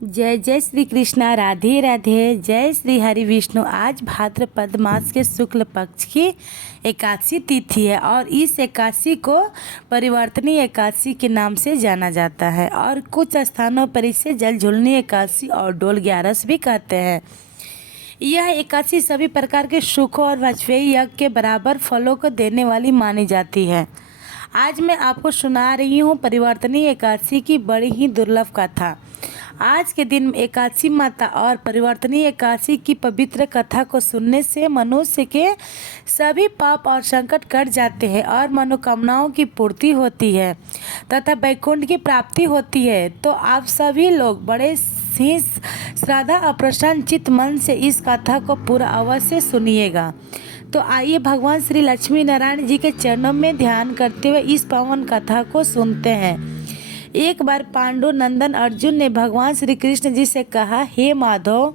जय जय श्री कृष्णा, राधे राधे। जय श्री हरि विष्णु। आज भाद्रपद मास के शुक्ल पक्ष की एकादशी तिथि है और इस एकादशी को परिवर्तनी एकादशी के नाम से जाना जाता है और कुछ स्थानों पर इसे जलझुलनी एकादशी और डोल ग्यारस भी कहते हैं। यह एकादशी सभी प्रकार के सुखों और वाजपेयी यज्ञ के बराबर फलों को देने वाली मानी जाती है। आज मैं आपको सुना रही हूँ परिवर्तनी एकादशी की बड़ी ही दुर्लभ कथा। आज के दिन एकादशी माता और परिवर्तनी एकादशी की पवित्र कथा को सुनने से मनुष्य के सभी पाप और संकट कट जाते हैं और मनोकामनाओं की पूर्ति होती है तथा वैकुंठ की प्राप्ति होती है। तो आप सभी लोग बड़े ही श्रद्धा और प्रसन्न चित्त मन से इस कथा को पूरा अवश्य सुनिएगा। तो आइए भगवान श्री लक्ष्मी नारायण जी के चरणों में ध्यान करते हुए इस पावन कथा को सुनते हैं। एक बार पांडु नंदन अर्जुन ने भगवान श्री कृष्ण जी से कहा, हे माधव,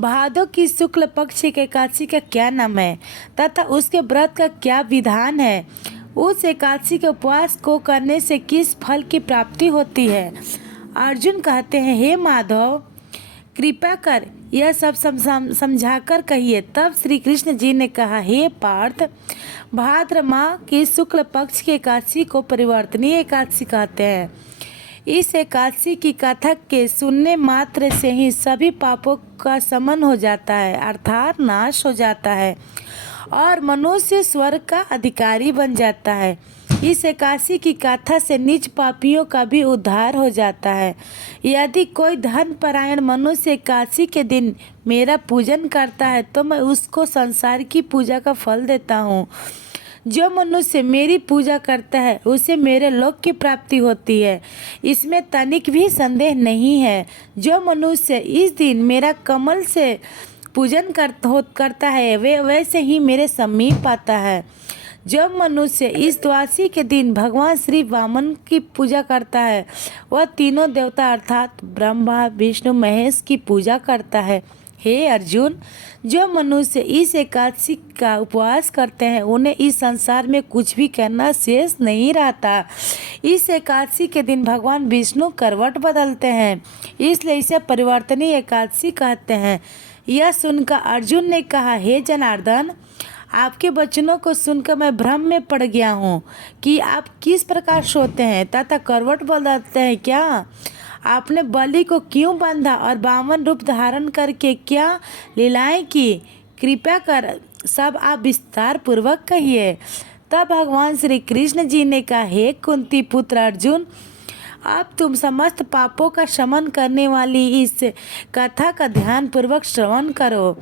भादों की शुक्ल पक्ष की एकादशी का क्या नाम है तथा उसके व्रत का क्या विधान है? उस एकादशी के उपवास को करने से किस फल की प्राप्ति होती है? अर्जुन कहते हैं, हे माधव, कृपा कर यह सब समझाकर कहिए। तब श्री कृष्ण जी ने कहा, हे पार्थ, भाद्र माह की शुक्ल पक्ष की एकादशी को परिवर्तनीय एकादशी कहते हैं। इस एकादशी की कथा के सुनने मात्र से ही सभी पापों का शमन हो जाता है, अर्थात नाश हो जाता है और मनुष्य स्वर्ग का अधिकारी बन जाता है। इस एकादशी की कथा से नीच पापियों का भी उद्धार हो जाता है। यदि कोई धर्मपरायण मनुष्य एकादशी के दिन मेरा पूजन करता है तो मैं उसको संसार की पूजा का फल देता हूँ। जो मनुष्य मेरी पूजा करता है उसे मेरे लोक की प्राप्ति होती है, इसमें तनिक भी संदेह नहीं है। जो मनुष्य इस दिन मेरा कमल से पूजन करता है वे वैसे ही मेरे समीप आता है। जब मनुष्य इस द्वादशी के दिन भगवान श्री वामन की पूजा करता है वह तीनों देवता अर्थात ब्रह्मा विष्णु महेश की पूजा करता है। हे अर्जुन, जो मनुष्य इस एकादशी का उपवास करते हैं उन्हें इस संसार में कुछ भी करना शेष नहीं रहता। इस एकादशी के दिन भगवान विष्णु करवट बदलते हैं, इसलिए इसे परिवर्तनी एकादशी कहते हैं। यह सुनकर अर्जुन ने कहा, हे जनार्दन, आपके वचनों को सुनकर मैं भ्रम में पड़ गया हूँ कि आप किस प्रकार सोते हैं तथा करवट बदलते हैं। क्या आपने बलि को क्यों बांधा और वामन रूप धारण करके क्या लीलाएं की? कृपया कर सब आप विस्तार पूर्वक कहिए। तब भगवान श्री कृष्ण जी ने कहा, हे कुंती पुत्र अर्जुन, अब तुम समस्त पापों का शमन करने वाली इस कथा का ध्यान पूर्वक श्रवण करो।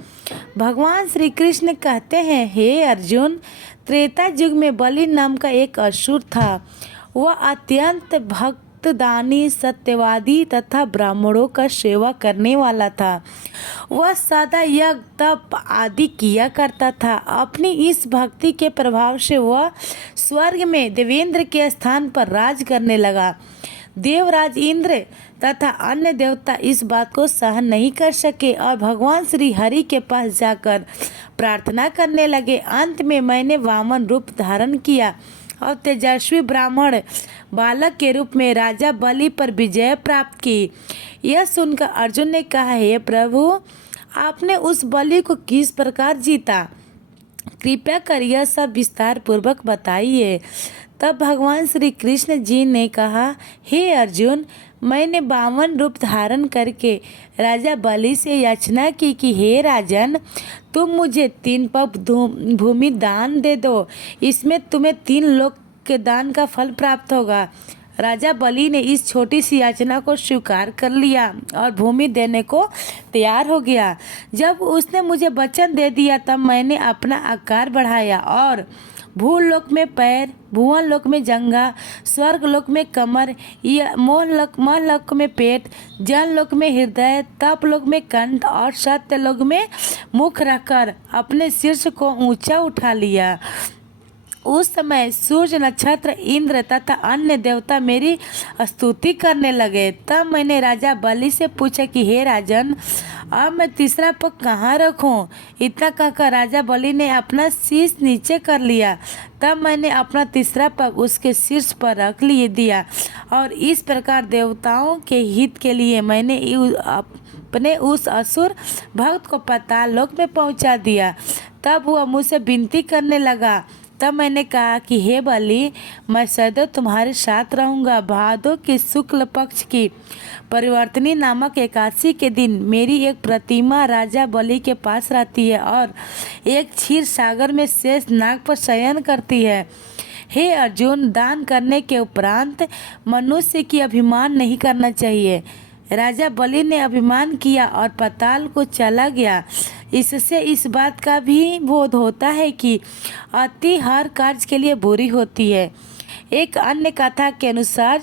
भगवान श्री कृष्ण कहते हैं, हे अर्जुन, त्रेता युग में बलि नाम का एक असुर था। वह अत्यंत भक्तदानी, सत्यवादी तथा ब्राह्मणों का सेवा करने वाला था। वह सदा यज्ञ तप आदि किया करता था। अपनी इस भक्ति के प्रभाव से वह स्वर्ग में देवेंद्र के स्थान पर राज करने लगा। देवराज इंद्र तथा अन्य देवता इस बात को सहन नहीं कर सके और भगवान श्री हरि के पास जाकर प्रार्थना करने लगे। अंत में मैंने वामन रूप धारण किया और तेजस्वी ब्राह्मण बालक के रूप में राजा बलि पर विजय प्राप्त की। यह सुनकर अर्जुन ने कहा, हे प्रभु, आपने उस बलि को किस प्रकार जीता? कृपया कर यह सब विस्तार पूर्वक बताइए। तब भगवान श्री कृष्ण जी ने कहा, हे अर्जुन, मैंने वामन रूप धारण करके राजा बलि से याचना की कि हे राजन, तुम मुझे 3 पग भूमि दान दे दो, इसमें तुम्हें 3 लोक के दान का फल प्राप्त होगा। राजा बलि ने इस छोटी सी याचना को स्वीकार कर लिया और भूमि देने को तैयार हो गया। जब उसने मुझे वचन दे दिया तब मैंने अपना आकार बढ़ाया और भूलोक में पैर, भुवन लोक में जंघा, स्वर्ग लोक में कमर, महलोक में पेट, जल लोक में हृदय, तप लोक में कंठ और सत्य लोक में मुख रखकर अपने शीर्ष को ऊंचा उठा लिया। उस समय सूर्य, नक्षत्र, इंद्र तथा अन्य देवता मेरी स्तुति करने लगे। तब मैंने राजा बलि से पूछा कि हे राजन, अब मैं तीसरा पग कहाँ रखूं? इतना कहकर राजा बलि ने अपना शीश नीचे कर लिया। तब मैंने अपना तीसरा पग उसके शीर्ष पर रख लिए दिया और इस प्रकार देवताओं के हित के लिए मैंने अपने उस असुर भक्त को पाताल लोक में पहुंचा दिया। तब वह मुझसे विनती करने लगा। तब मैंने कहा कि हे बलि, मैं सदैव तुम्हारे साथ रहूँगा। भादों के शुक्ल पक्ष की परिवर्तनी नामक एकादशी के दिन मेरी एक प्रतिमा राजा बलि के पास रहती है और एक क्षीर सागर में शेष नाग पर शयन करती है। हे अर्जुन, दान करने के उपरांत मनुष्य की अभिमान नहीं करना चाहिए। राजा बलि ने अभिमान किया और पाताल को चला गया। इससे इस बात का भी बोध होता है कि अति हर कार्य के लिए बुरी होती है। एक अन्य कथा के अनुसार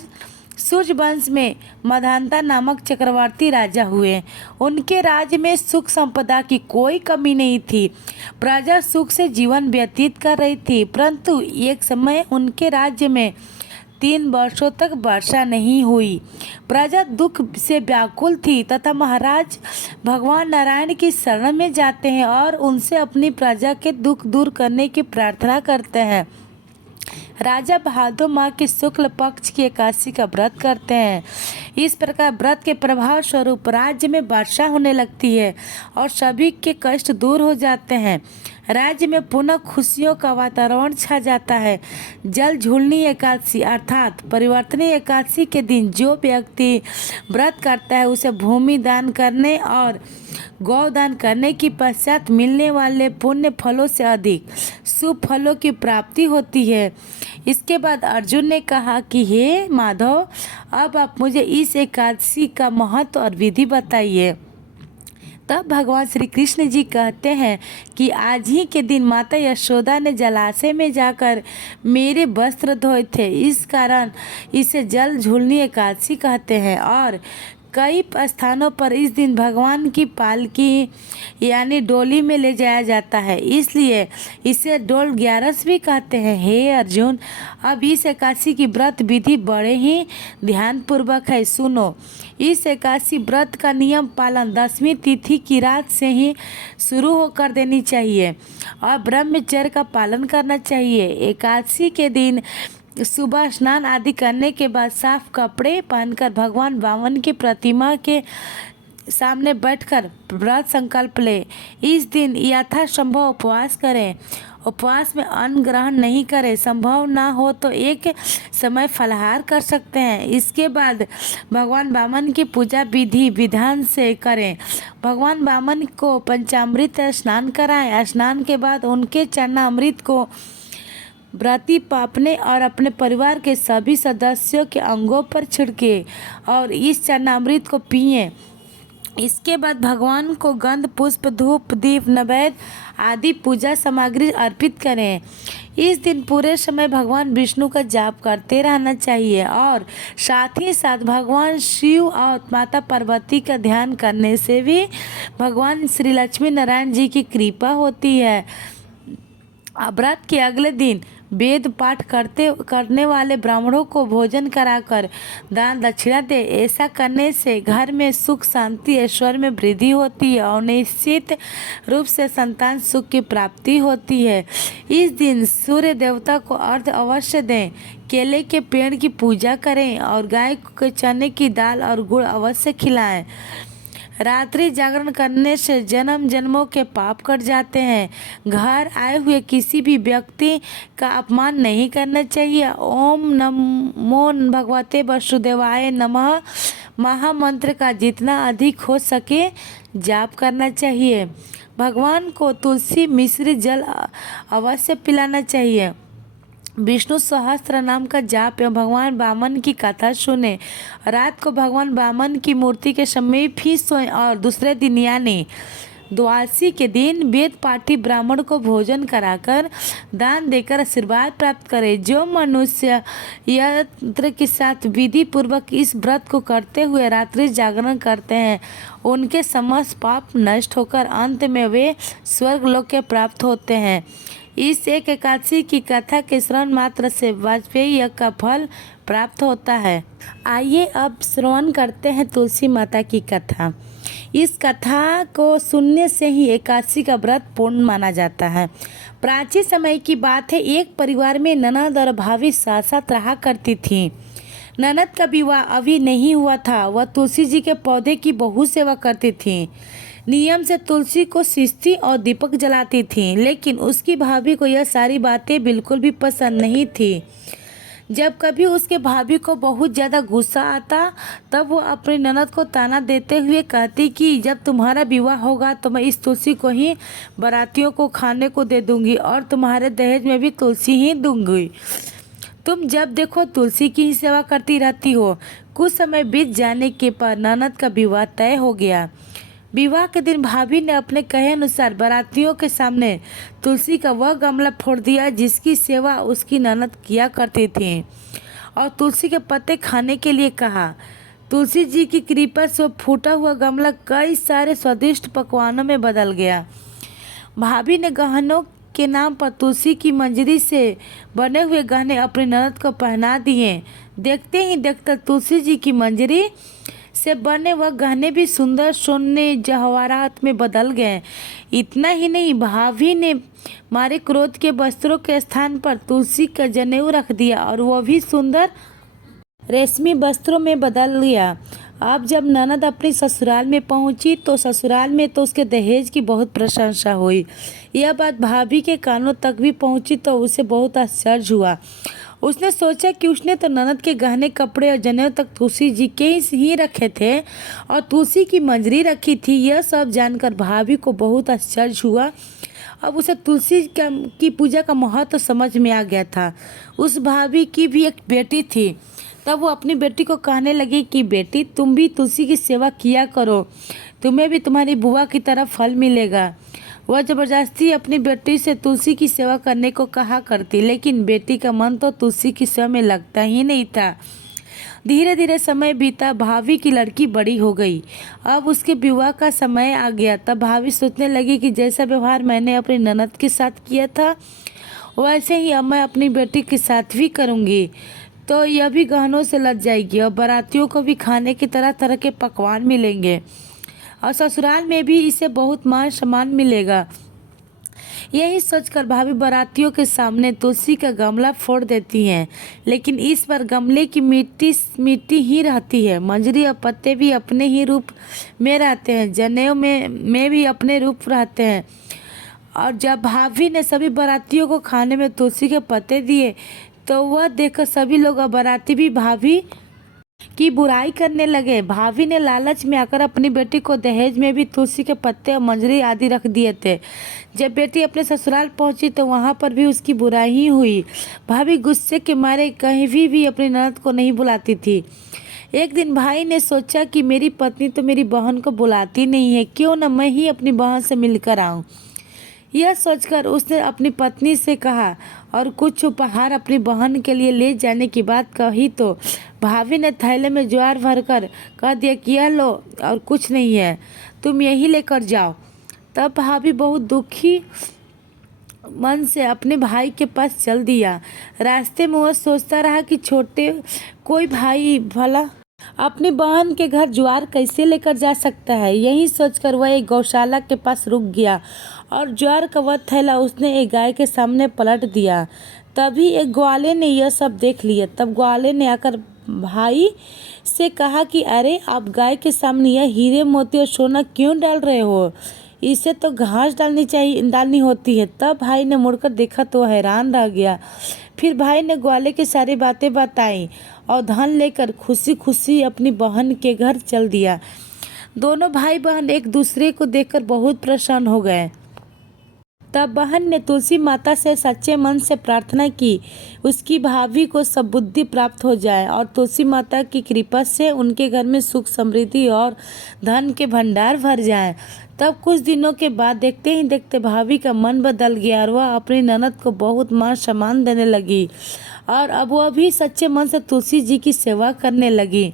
सूर्यवंश में मधांता नामक चक्रवर्ती राजा हुए। उनके राज्य में सुख संपदा की कोई कमी नहीं थी। प्रजा सुख से जीवन व्यतीत कर रही थी, परंतु एक समय उनके राज्य में 3 वर्षों तक वर्षा नहीं हुई। प्रजा दुख से व्याकुल थी तथा महाराज भगवान नारायण की शरण में जाते हैं और उनसे अपनी प्रजा के दुख दूर करने की प्रार्थना करते हैं। राजा भादो माह के शुक्ल पक्ष की एकादशी का व्रत करते हैं। इस प्रकार व्रत के प्रभाव स्वरूप राज्य में वर्षा होने लगती है और सभी के कष्ट दूर हो जाते हैं। राज्य में पुनः खुशियों का वातावरण छा जाता है। जल झूलनी एकादशी अर्थात परिवर्तनी एकादशी के दिन जो व्यक्ति व्रत करता है उसे भूमि दान करने और गौदान करने की पश्चात मिलने वाले पुण्य फलों से अधिक शुभ फलों की प्राप्ति होती है। इसके बाद अर्जुन ने कहा कि हे माधव, अब आप मुझे इस एकादशी का महत्व और विधि बताइए। तब भगवान श्री कृष्ण जी कहते हैं कि आज ही के दिन माता यशोदा ने जलाशय में जाकर मेरे वस्त्र धोए थे, इस कारण इसे जल झूलनी एकादशी कहते हैं। और कई स्थानों पर इस दिन भगवान की पालकी यानी डोली में ले जाया जाता है, इसलिए इसे डोल 11 भी कहते हैं। हे अर्जुन, अब इस एकादशी की व्रत विधि बड़े ही ध्यानपूर्वक है, सुनो। इस एकादशी व्रत का नियम पालन 10वीं तिथि की रात से ही शुरू होकर देनी चाहिए और ब्रह्मचर्य का पालन करना चाहिए। एकादशी के दिन सुबह स्नान आदि करने के बाद साफ कपड़े पहनकर भगवान वामन की प्रतिमा के सामने बैठकर व्रत संकल्प ले। इस दिन यथासंभव उपवास करें। उपवास में अन्न ग्रहण नहीं करें। संभव ना हो तो एक समय फलाहार कर सकते हैं। इसके बाद भगवान वामन की पूजा विधि विधान से करें। भगवान वामन को पंचामृत स्नान कराएं। स्नान के बाद उनके चरणामृत को व्रती अपने और अपने परिवार के सभी सदस्यों के अंगों पर छिड़के और इस चरणामृत को पिएं। इसके बाद भगवान को गंध, पुष्प, धूप, दीप, नैवेद्य आदि पूजा सामग्री अर्पित करें। इस दिन पूरे समय भगवान विष्णु का जाप करते रहना चाहिए और साथ ही साथ भगवान शिव और माता पार्वती का ध्यान करने से भी भगवान श्री लक्ष्मी नारायण जी की कृपा होती है। व्रत के अगले दिन वेद पाठ करने वाले ब्राह्मणों को भोजन कराकर दान दक्षिणा दे। ऐसा करने से घर में सुख, शांति, ऐश्वर्य में वृद्धि होती है और निश्चित रूप से संतान सुख की प्राप्ति होती है। इस दिन सूर्य देवता को अर्घ्य अवश्य दें। केले के पेड़ की पूजा करें और गाय को चने की दाल और गुड़ अवश्य खिलाएं। रात्रि जागरण करने से जन्म जन्मों के पाप कट जाते हैं। घर आए हुए किसी भी व्यक्ति का अपमान नहीं करना चाहिए। ओम नमो भगवते वसुदेवाय नमः महामंत्र का जितना अधिक हो सके जाप करना चाहिए। भगवान को तुलसी मिश्रित जल अवश्य पिलाना चाहिए। विष्णु सहस्त्र नाम का जाप एवं भगवान वामन की कथा सुने। रात को भगवान वामन की मूर्ति के समीप ही सोएं और दूसरे दिन यानी द्वादशी के दिन वेद पाठी ब्राह्मण को भोजन कराकर दान देकर आशीर्वाद प्राप्त करे। जो मनुष्य यंत्र के साथ विधि पूर्वक इस व्रत को करते हुए रात्रि जागरण करते हैं उनके समस्त पाप नष्ट होकर अंत में वे स्वर्ग लोक के प्राप्त होते हैं। इस एक एकादशी की कथा के श्रवण मात्र से वाजपेयी यज्ञ का फल प्राप्त होता है। आइए अब श्रवण करते हैं तुलसी माता की कथा। इस कथा को सुनने से ही एकादशी का व्रत पूर्ण माना जाता है। प्राचीन समय की बात है, एक परिवार में ननद और भाभी साथ साथ रहा करती थी। ननद का विवाह अभी नहीं हुआ था। वह तुलसी जी के पौधे की बहुत सेवा करती थी। नियम से तुलसी को सींचती और दीपक जलाती थी, लेकिन उसकी भाभी को यह सारी बातें बिल्कुल भी पसंद नहीं थी। जब कभी उसके भाभी को बहुत ज़्यादा गुस्सा आता, तब वो अपनी ननद को ताना देते हुए कहती कि जब तुम्हारा विवाह होगा तो मैं इस तुलसी को ही बारातियों को खाने को दे दूंगी और तुम्हारे दहेज में भी तुलसी ही दूंगी। तुम जब देखो तुलसी की ही सेवा करती रहती हो। कुछ समय बीत जाने के बाद ननद का विवाह तय हो गया। विवाह के दिन भाभी ने अपने कहे अनुसार बारातियों के सामने तुलसी का वह गमला फोड़ दिया जिसकी सेवा उसकी ननद किया करती थी, और तुलसी के पत्ते खाने के लिए कहा। तुलसी जी की कृपा से फूटा हुआ गमला कई सारे स्वादिष्ट पकवानों में बदल गया। भाभी ने गहनों के नाम पर तुलसी की मंजरी से बने हुए गहने अपनी ननद को पहना दिए। देखते ही देखते तुलसी जी की मंजरी से बने वह गहने भी सुंदर सोने जवाहरात में बदल गए। इतना ही नहीं, भाभी ने मारे क्रोध के वस्त्रों के स्थान पर तुलसी का जनेऊ रख दिया और वह भी सुंदर रेशमी वस्त्रों में बदल लिया। अब जब ननद अपनी ससुराल में पहुंची तो ससुराल में तो उसके दहेज की बहुत प्रशंसा हुई। यह बात भाभी के कानों तक भी पहुंची तो उसे बहुत आश्चर्य हुआ। उसने सोचा कि उसने तो ननद के गहने कपड़े और जनेऊ तक तुलसी जी के ही रखे थे और तुलसी की मंजरी रखी थी। यह सब जानकर भाभी को बहुत आश्चर्य हुआ। अब उसे तुलसी की पूजा का महत्व तो समझ में आ गया था। उस भाभी की भी एक बेटी थी। तब वो अपनी बेटी को कहने लगी कि बेटी, तुम भी तुलसी की सेवा किया करो, तुम्हें भी तुम्हारी बुआ की तरह फल मिलेगा। वह जबरदस्ती अपनी बेटी से तुलसी की सेवा करने को कहा करती, लेकिन बेटी का मन तो तुलसी की सेवा में लगता ही नहीं था। धीरे धीरे समय बीता, भाभी की लड़की बड़ी हो गई। अब उसके विवाह का समय आ गया। तब भाभी सोचने लगी कि जैसा व्यवहार मैंने अपनी ननद के साथ किया था वैसे ही अब मैं अपनी बेटी के साथ भी करूँगी, तो यह भी गहनों से लद जाएगी और बारातियों को भी खाने की तरह तरह के पकवान मिलेंगे और ससुराल में भी इसे बहुत मान सम्मान मिलेगा। यही सोचकर भाभी बारातियों के सामने तुलसी का गमला फोड़ देती हैं, लेकिन इस बार गमले की मिट्टी ही रहती है। मंजरी और पत्ते भी अपने ही रूप में रहते हैं, जनेऊ में भी अपने रूप रहते हैं। और जब भाभी ने सभी बारातियों को खाने में तुलसी के पत्ते दिए तो वह देखकर सभी लोग और बाराती भी भाभी की बुराई करने लगे। भाभी ने लालच में आकर अपनी बेटी को दहेज में भी तुलसी के पत्ते और मंजरी आदि रख दिए थे। जब बेटी अपने ससुराल पहुंची तो वहां पर भी उसकी बुराई ही हुई। भाभी गुस्से के मारे कहीं भी अपनी ननद को नहीं बुलाती थी। एक दिन भाई ने सोचा कि मेरी पत्नी तो मेरी बहन को बुलाती नहीं है, क्यों न मैं ही अपनी बहन से मिलकर आऊं। यह सोचकर उसने अपनी पत्नी से कहा और कुछ उपहार अपनी बहन के लिए ले जाने की बात कही तो भाभी ने थैले में ज्वार भरकर कह दिया कि यह लो और कुछ नहीं है, तुम यही लेकर जाओ। तब भाभी बहुत दुखी मन से अपने भाई के पास चल दिया। रास्ते में वह सोचता रहा कि छोटे कोई भाई भला अपनी बहन के घर ज्वार कैसे लेकर जा सकता है। यही सोचकर वह एक गौशाला के पास रुक गया और ज्वार का वह थैला उसने एक गाय के सामने पलट दिया। तभी एक ग्वाले ने यह सब देख लिया। तब ग्वाले ने आकर भाई से कहा कि अरे, आप गाय के सामने यह हीरे मोती और सोना क्यों डाल रहे हो, इसे तो घास डालनी होती है। तब भाई ने मुड़कर देखा तो वह हैरान रह गया। फिर भाई ने ग्वाले की सारी बातें बताई और धन लेकर खुशी खुशी अपनी बहन के घर चल दिया। दोनों भाई बहन एक दूसरे को देखकर बहुत प्रसन्न हो गए। तब बहन ने तुलसी माता से सच्चे मन से प्रार्थना की उसकी भाभी को सद्बुद्धि प्राप्त हो जाए और तुलसी माता की कृपा से उनके घर में सुख समृद्धि और धन के भंडार भर जाएं। तब कुछ दिनों के बाद देखते ही देखते भाभी का मन बदल गया और वह अपनी ननद को बहुत मान सम्मान देने लगी और अब वह भी सच्चे मन से तुलसी जी की सेवा करने लगी।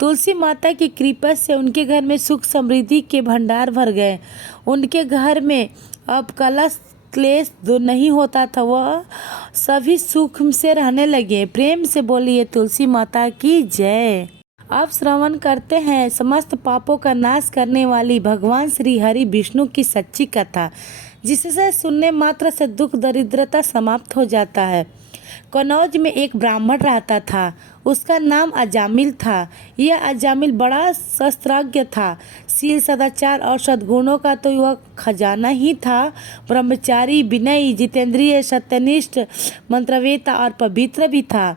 तुलसी माता की कृपा से उनके घर में सुख समृद्धि के भंडार भर गए। उनके घर में अब कलश क्लेश जो नहीं होता था वह सभी सुख से रहने लगे। प्रेम से बोलिए तुलसी माता की जय। अब श्रवण करते हैं समस्त पापों का नाश करने वाली भगवान श्री हरि विष्णु की सच्ची कथा, जिससे सुनने मात्र से दुख दरिद्रता समाप्त हो जाता है। कनौज में एक ब्राह्मण रहता था, उसका नाम अजामिल था। यह अजामिल बड़ा शस्त्रज्ञ था। शील, सदाचार और सद्गुणों का तो वह खजाना ही था। ब्रह्मचारी, विनयी, जितेंद्रिय, सत्यनिष्ठ, मंत्रवेता और पवित्र भी था।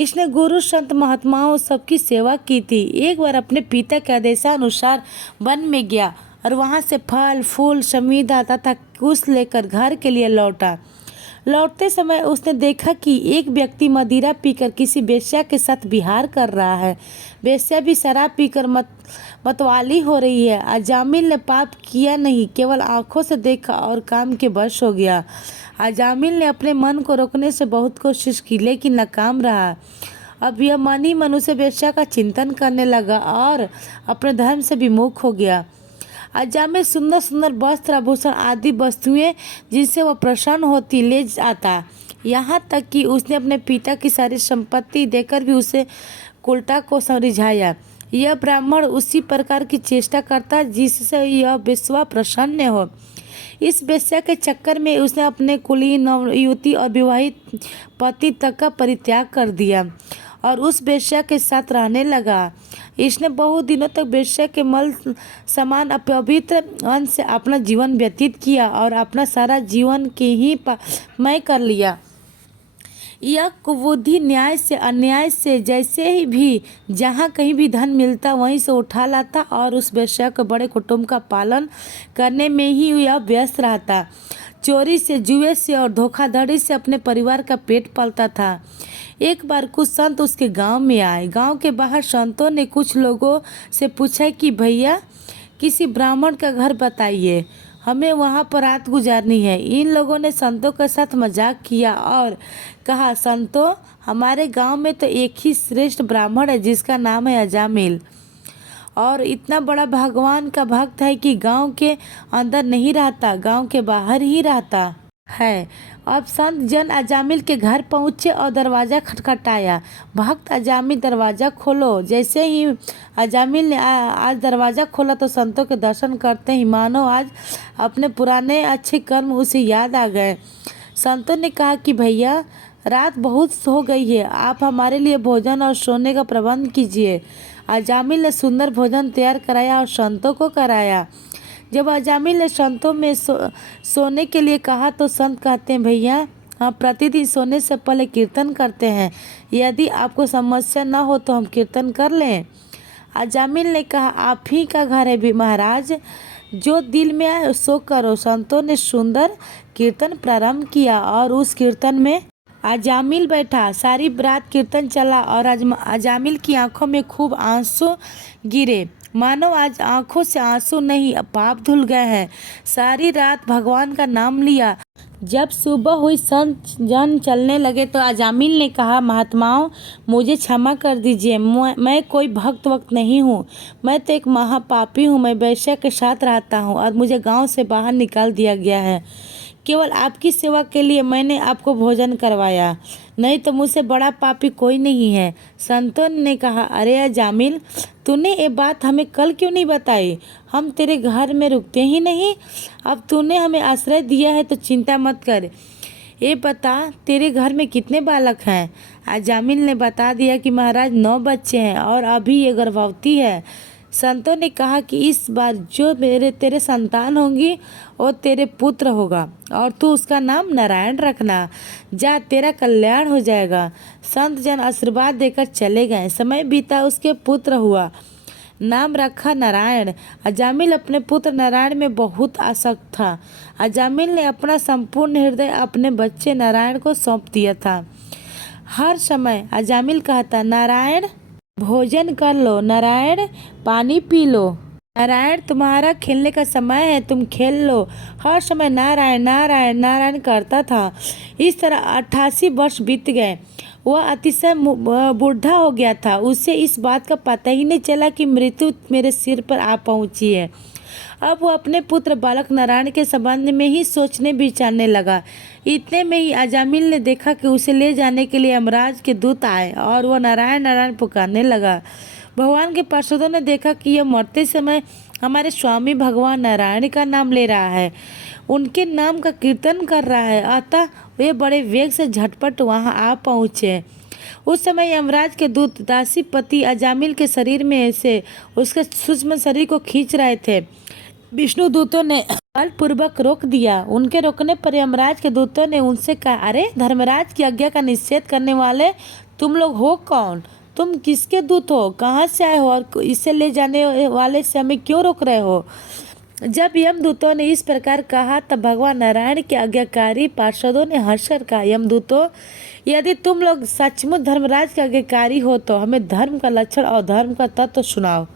इसने गुरु, संत, महात्माओं सबकी सेवा की थी। एक बार अपने पिता के आदेशानुसार वन में गया और वहाँ से फल फूल समीधा तथा कुश लेकर घर के लिए लौटा। लौटते समय उसने देखा कि एक व्यक्ति मदिरा पीकर किसी वेश्या के साथ विहार कर रहा है। वेश्या भी शराब पीकर मतवाली हो रही है। अजामिल ने पाप किया नहीं, केवल आंखों से देखा और काम के वश हो गया। अजामिल ने अपने मन को रोकने से बहुत कोशिश की, लेकिन नाकाम रहा। अब यह मन ही मन उसे वेश्या का चिंतन करने लगा और अपने धर्म से विमुख हो गया। अजामिल सुंदर सुंदर वस्त्र, आभूषण आदि वस्तुएं जिनसे वह प्रसन्न होती ले आता। यहाँ तक कि उसने अपने पिता की सारी संपत्ति देकर भी उसे उल्टा को समझाया। यह ब्राह्मण उसी प्रकार की चेष्टा करता जिससे यह वेश्या प्रसन्न हो। इस वेश्या के चक्कर में उसने अपने कुलीन, युवती और विवाहित पति तक का परित्याग कर दिया और उस वेश्या के साथ रहने लगा। इसने बहुत दिनों तक वेश्या के मल समान अपवित्र अन्न से अपना जीवन व्यतीत किया और अपना सारा जीवन के ही मय कर लिया। यह कुबुद्धि न्याय से अन्याय से जैसे ही भी जहाँ कहीं भी धन मिलता वहीं से उठा लाता और उस वेश्या के बड़े कुटुंब का पालन करने में ही यह व्यस्त रहता। चोरी से, जुए से और धोखाधड़ी से अपने परिवार का पेट पालता था। एक बार कुछ संत उसके गांव में आए। गांव के बाहर संतों ने कुछ लोगों से पूछा कि भैया किसी ब्राह्मण का घर बताइए, हमें वहां पर रात गुजारनी है। इन लोगों ने संतों के साथ मजाक किया और कहा, संतों हमारे गांव में तो एक ही श्रेष्ठ ब्राह्मण है जिसका नाम है अजामिल, और इतना बड़ा भगवान का भक्त है कि गांव के अंदर नहीं रहता, गांव के बाहर ही रहता है। अब संत जन अजामिल के घर पहुँचे और दरवाज़ा खटखटाया। भक्त अजामिल दरवाज़ा खोलो। जैसे ही अजामिल ने आज दरवाज़ा खोला तो संतों के दर्शन करते ही मानो आज अपने पुराने अच्छे कर्म उसे याद आ गए। संतों ने कहा कि भैया रात बहुत हो गई है, आप हमारे लिए भोजन और सोने का प्रबंध कीजिए। अजामिल ने सुंदर भोजन तैयार कराया और संतों को कराया। जब अजामिल ने संतों में सोने के लिए कहा तो संत कहते हैं, भैया हम प्रतिदिन सोने से पहले कीर्तन करते हैं, यदि आपको समस्या न हो तो हम कीर्तन कर लें। अजामिल ने कहा, आप ही का घर है भी महाराज, जो दिल में आए सो करो। संतों ने सुंदर कीर्तन प्रारंभ किया और उस कीर्तन में अजामिल बैठा। सारी रात कीर्तन चला और अजामिल की आंखों में खूब आंसू गिरे, मानो आज आंखों से आंसू नहीं पाप धुल गए हैं। सारी रात भगवान का नाम लिया। जब सुबह हुई संत जन चलने लगे तो अजामिल ने कहा, महात्माओं मुझे क्षमा कर दीजिए, मैं कोई भक्त वक्त नहीं हूँ, मैं तो एक महापापी हूँ। मैं वेश्या के साथ रहता हूँ और मुझे गांव से बाहर निकाल दिया गया है। केवल आपकी सेवा के लिए मैंने आपको भोजन करवाया, नहीं तो मुझसे बड़ा पापी कोई नहीं है। संतों ने कहा, अरे अजामिल तूने ये बात हमें कल क्यों नहीं बताई? हम तेरे घर में रुकते ही नहीं। अब तूने हमें आश्रय दिया है तो चिंता मत कर। ये बता तेरे घर में कितने बालक हैं? अजामिल ने बता दिया कि महाराज 9 बच्चे हैं और अभी ये गर्भवती है। संतों ने कहा कि इस बार जो तेरे संतान होंगी वो तेरे पुत्र होगा और तू उसका नाम नारायण रखना। जा तेरा कल्याण हो जाएगा। संत जन आशीर्वाद देकर चले गए। समय बीता, उसके पुत्र हुआ, नाम रखा नारायण। अजामिल अपने पुत्र नारायण में बहुत आसक्त था। अजामिल ने अपना संपूर्ण हृदय अपने बच्चे नारायण को सौंप दिया था। हर समय अजामिल कहता, नारायण भोजन कर लो, नारायण पानी पी लो, नारायण तुम्हारा खेलने का समय है, तुम खेल लो। हर समय नारायण नारायण नारायण करता था। इस तरह 88 वर्ष बीत गए। वह अतिशय बूढ़ा हो गया था। उसे इस बात का पता ही नहीं चला कि मृत्यु मेरे सिर पर आ पहुंची है। अब वो अपने पुत्र बालक नारायण के संबंध में ही सोचने विचारने लगा। इतने में ही अजामिल ने देखा कि उसे ले जाने के लिए यमराज के दूत आए और वह नारायण नारायण पुकारने लगा। भगवान के पार्षदों ने देखा कि यह मरते समय हमारे स्वामी भगवान नारायण का नाम ले रहा है, उनके नाम का कीर्तन कर रहा है। अतः वे बड़े वेग से झटपट वहां आ पहुँचे। उस समय यमराज के दूत दासीपति अजामिल के शरीर में से उसके सूक्ष्म शरीर को खींच रहे थे। विष्णु दूतों ने बलपूर्वक रोक दिया। उनके रोकने पर यमराज के दूतों ने उनसे कहा, अरे धर्मराज की आज्ञा का निषेध करने वाले तुम लोग हो कौन? तुम किसके दूत हो? कहाँ से आए हो? और इसे ले जाने वाले से हमें क्यों रोक रहे हो? जब यमदूतों ने इस प्रकार कहा तब भगवान नारायण के आज्ञाकारी पार्षदों ने हंसकर कहा, यमदूतों, यदि तुम लोग सचमुच धर्मराज के आज्ञाकारी हो तो हमें धर्म का लक्षण और धर्म का तत्व सुनाओ।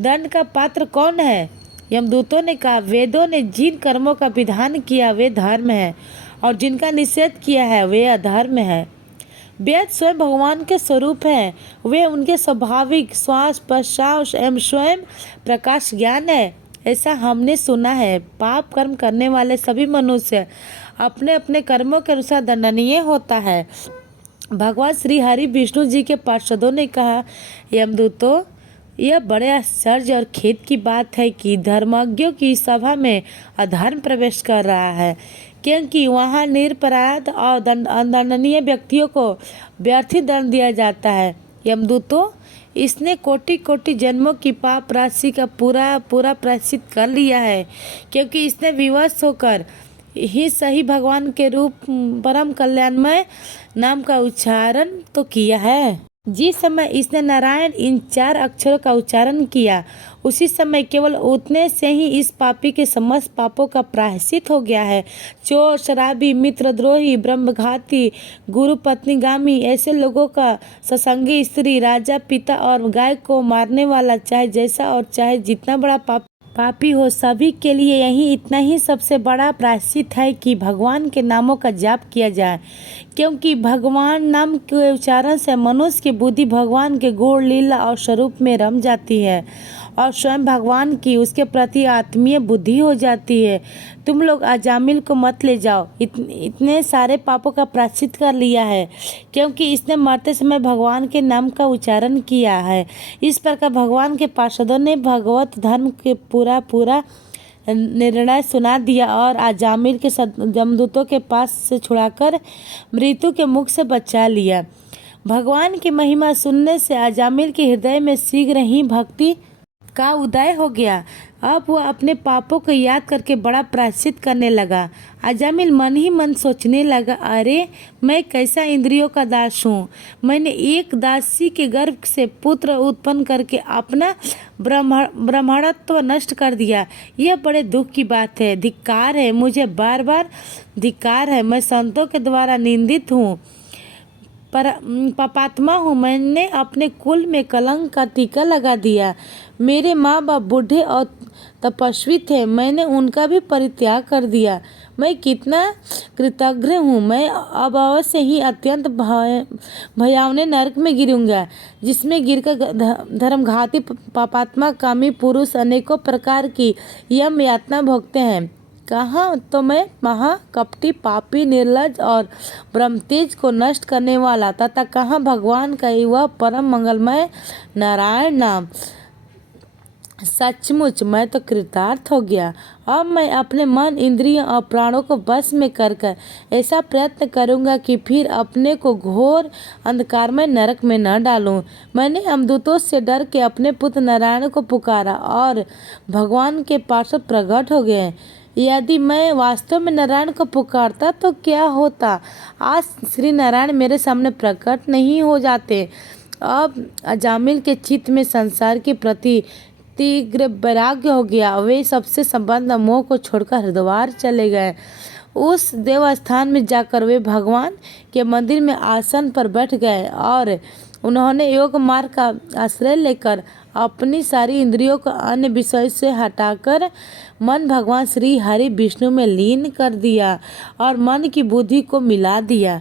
दंड का पात्र कौन है? यमदूतों ने कहा, वेदों ने जिन कर्मों का विधान किया वे धर्म है और जिनका निषेध किया है वे अधर्म है। वेद स्वयं भगवान के स्वरूप हैं, वे उनके स्वाभाविक श्वास प्रश्वास एवं स्वयं प्रकाश ज्ञान है, ऐसा हमने सुना है। पाप कर्म करने वाले सभी मनुष्य अपने अपने कर्मों के अनुसार दंडनीय होता है। भगवान श्री हरि विष्णु जी के पार्षदों ने कहा, यमदूतों, यह बड़े आश्चर्य और खेद की बात है कि धर्मज्ञों की सभा में अधर्म प्रवेश कर रहा है, क्योंकि वहाँ निरपराध और दंडनीय व्यक्तियों को व्यर्थी दंड दिया जाता है। यमदूतों, इसने कोटि कोटि जन्मों की पाप राशि का पूरा प्रायश्चित कर लिया है, क्योंकि इसने विवश होकर ही सही भगवान के रूप परम कल्याणमय नाम का उच्चारण तो किया है। जिस समय इसने नारायण इन 4 अक्षरों का उच्चारण किया, उसी समय केवल उतने से ही इस पापी के समस्त पापों का प्रायश्चित हो गया है। चोर, शराबी, मित्रद्रोही, ब्रह्मघाती, गुरु पत्नीगामी, ऐसे लोगों का, सत्संगी स्त्री, राजा, पिता और गाय को मारने वाला, चाहे जैसा और चाहे जितना बड़ा पापी हो, सभी के लिए यही इतना ही सबसे बड़ा प्रायश्चित है कि भगवान के नामों का जाप किया जाए, क्योंकि भगवान नाम के उच्चारण से मनुष्य की बुद्धि भगवान के गुण, लीला और स्वरूप में रम जाती है और स्वयं भगवान की उसके प्रति आत्मीय बुद्धि हो जाती है। तुम लोग अजामिल को मत ले जाओ, इतने सारे पापों का प्रायश्चित कर लिया है, क्योंकि इसने मरते समय भगवान के नाम का उच्चारण किया है। इस प्रकार भगवान के पार्षदों ने भगवत धर्म के पूरा निर्णय सुना दिया और अजामिल के यमदूतों के पास से छुड़ाकर मृत्यु के मुख से बचा लिया। भगवान की महिमा सुनने से अजामिल के हृदय में शीघ्र ही भक्ति का उदय हो गया। अब वह अपने पापों को याद करके बड़ा प्रायश्चित करने लगा। अजामिल मन ही मन सोचने लगा, अरे मैं कैसा इंद्रियों का दास हूँ। मैंने एक दासी के गर्भ से पुत्र उत्पन्न करके अपना ब्राह्मणत्व नष्ट कर दिया। यह बड़े दुख की बात है। धिक्कार है, मुझे बार बार धिक्कार है। मैं संतों के द्वारा निंदित हूँ, पर पापात्मा हूँ। मैंने अपने कुल में कलंक का टीका लगा दिया। मेरे माँ बाप बूढ़े और तपस्वी थे, मैंने उनका भी परित्याग कर दिया। मैं कितना कृतज्ञ हूँ। मैं अब अवश्य ही अत्यंत भयावने नरक में गिरूंगा, जिसमें गिरकर धर्मघाती पापात्मा कामी पुरुष अनेकों प्रकार की यम यातना भोगते हैं। कहाँ तो मैं महाकपटी, पापी, निर्लज और ब्रह्मतेज को नष्ट करने वाला, तथा कहाँ भगवान का वह परम मंगलमय नारायण नाम। सचमुच मैं तो कृतार्थ हो गया। अब मैं अपने मन, इंद्रियों और प्राणों को बस में कर ऐसा प्रयत्न करूंगा कि फिर अपने को घोर अंधकारमय नरक में न डालूं। मैंने यमदूतों से डर के अपने पुत्र नारायण को पुकारा और भगवान के पार्षद प्रकट हो गए। यदि मैं वास्तव में नारायण को पुकारता तो क्या होता? आज श्री नारायण मेरे सामने प्रकट नहीं हो जाते। अब अजामिल के चित्त में संसार के प्रति तीव्र वैराग्य हो गया। वे सबसे संबंध मोह को छोड़कर हरिद्वार चले गए। उस देवस्थान में जाकर वे भगवान के मंदिर में आसन पर बैठ गए और उन्होंने योग मार्ग का आश्रय लेकर अपनी सारी इंद्रियों को अन्य विषय से हटाकर मन भगवान श्री हरि विष्णु में लीन कर दिया और मन की बुद्धि को मिला दिया।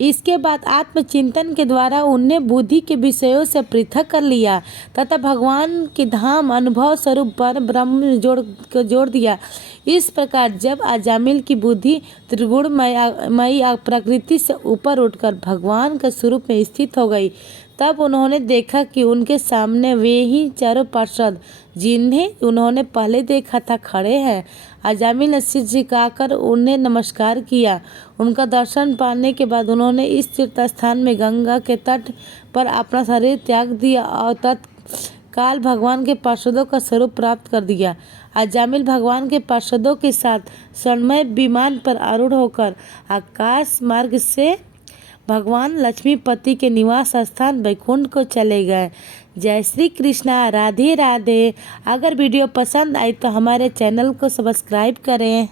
इसके बाद आत्मचिंतन के द्वारा उनने बुद्धि के विषयों से पृथक कर लिया तथा भगवान के धाम अनुभव स्वरूप पर ब्रह्म में जोड़ दिया। इस प्रकार जब अजामिल की बुद्धि त्रिगुणमयी प्रकृति से ऊपर उठकर भगवान के स्वरूप में स्थित हो गई, तब उन्होंने देखा कि उनके सामने वे ही चारों पार्षद जिन्हें उन्होंने पहले देखा था खड़े हैं। अजामिल ने सिर झुकाकर उन्हें नमस्कार किया। उनका दर्शन पाने के बाद उन्होंने इस तीर्थ स्थान में गंगा के तट पर अपना शरीर त्याग दिया और तत्काल भगवान के पार्षदों का स्वरूप प्राप्त कर दिया। अजामिल भगवान के पार्षदों के साथ स्वर्णमय विमान पर आरूढ़ होकर आकाश मार्ग से भगवान लक्ष्मीपति के निवास स्थान वैकुंठ को चले गए। जय श्री कृष्णा। राधे राधे। अगर वीडियो पसंद आई तो हमारे चैनल को सब्सक्राइब करें।